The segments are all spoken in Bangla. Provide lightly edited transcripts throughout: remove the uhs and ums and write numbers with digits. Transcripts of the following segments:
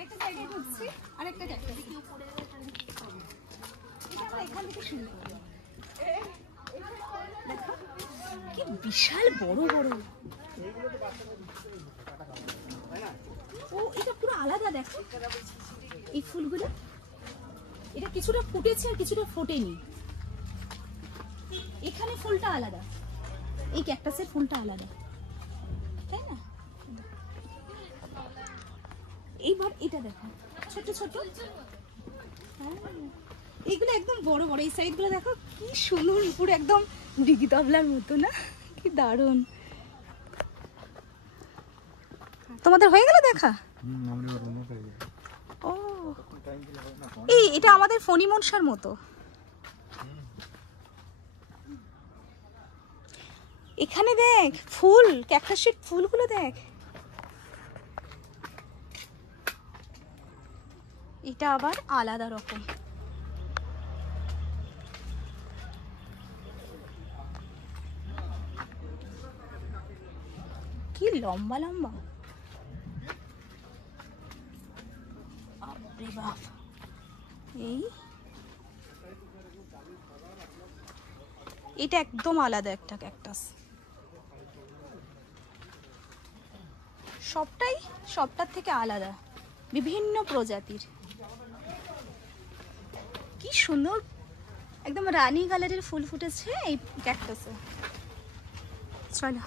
আরেকটা সাইডে ঢুকছি, আরেকটা ক্যাকটাস। এটা আমরা এখান থেকে শুরু করব। দেখো কি বিশাল বড় বড়। ও এটা পুরো আলাদা, দেখো এই ফুলগুলো। এটা কিছুটা ফুটেছে আর কিছুটা ফোটেনি। এখানে ফুলটা আলাদা, এই ক্যাকটাসের ফুলটা আলাদা, তাই না? এইবার এটা দেখো ছোট ছোট, এইগুলো একদম বড় বড়। এই সাইডগুলো দেখো কি সুন্দর, পুরো একদম ডিগি তবলার মতো না? কি দারুণ। তোমাদের হয়ে গেল দেখা? ও এই এটা আমাদের ফণি মনসার মতো। এখানে দেখ ফুল, ক্যাকটাসের ফুলগুলো দেখ। এটা আবার আলাদা রকম। কি লম্বা লম্বা, বাপরে বাপ। এই এটা একদম আলাদা একটা ক্যাকটাস। সবটার থেকে আলাদা, বিভিন্ন প্রজাতির। কি সুন্দর একদম রানী কালারের ফুল ফুটেছে এই ক্যাকটাসে। চলো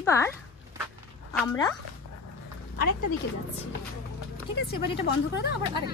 এবার আমরা আরেকটা দিকে যাচ্ছি। ঠিক আছে, এবার এটা বন্ধ করে দাও, আবার আরেকটা।